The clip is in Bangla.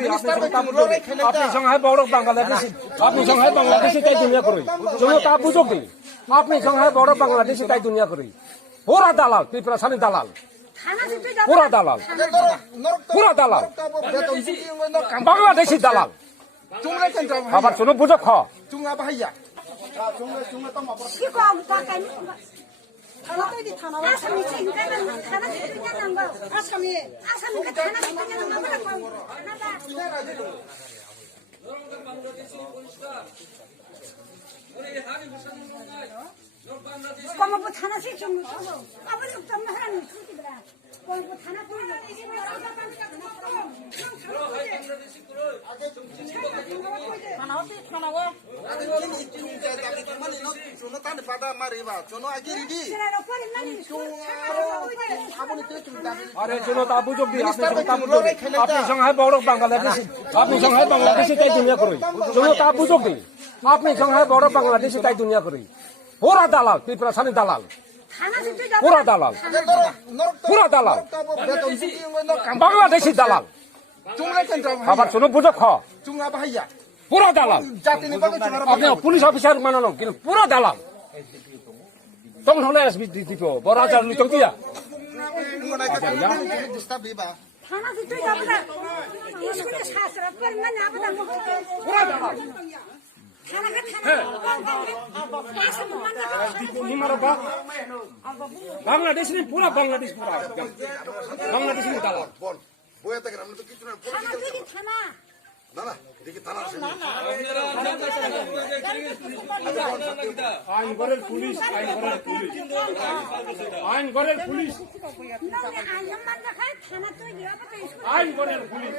দিই আপনি সংহাই বড় বাংলাদেশি আপনি সংহাই বাংলাদেশি তাই দুনিয়া করি জনতা বুঝুক দিই আপনি সংহাই বড় বাংলাদেশি তাই দুনিয়া করি পুরা দালাল ত্রিপুরা সানি দালাল পুরা দালাল পুরা দালাল বাংলাদেশি দালাল আবার শুনো বুঝো খ আরে জনতা বুঝুক দিই আপনি সংহাই বড় বাংলাদেশি আপনি সংহাই বাংলাদেশি তাই দুনিয়া করি জনতা বুঝুক দিই আপনি সংহাই বড় বাংলাদেশি তাই দুনিয়া করি পুরা দালাল ত্রিপুরা সানি দালাল পুরা দালাল পুরা দালাল বাংলাদেশি দালাল আবার শুনো বুঝো খ পুরা দালাল আপনি পুলিশ অফিসার মানানো কিন্তু পুরা দালাল তখন হলে এসবি দিব বড় হাজার লুচক দিয়া বাংলাদেশ পুরা বাংলাদেশ পুরা বাংলাদেশ দালাল আইন ঘরের পুলিশ আইন ঘরের পুলিশ আইন ঘরের পুলিশ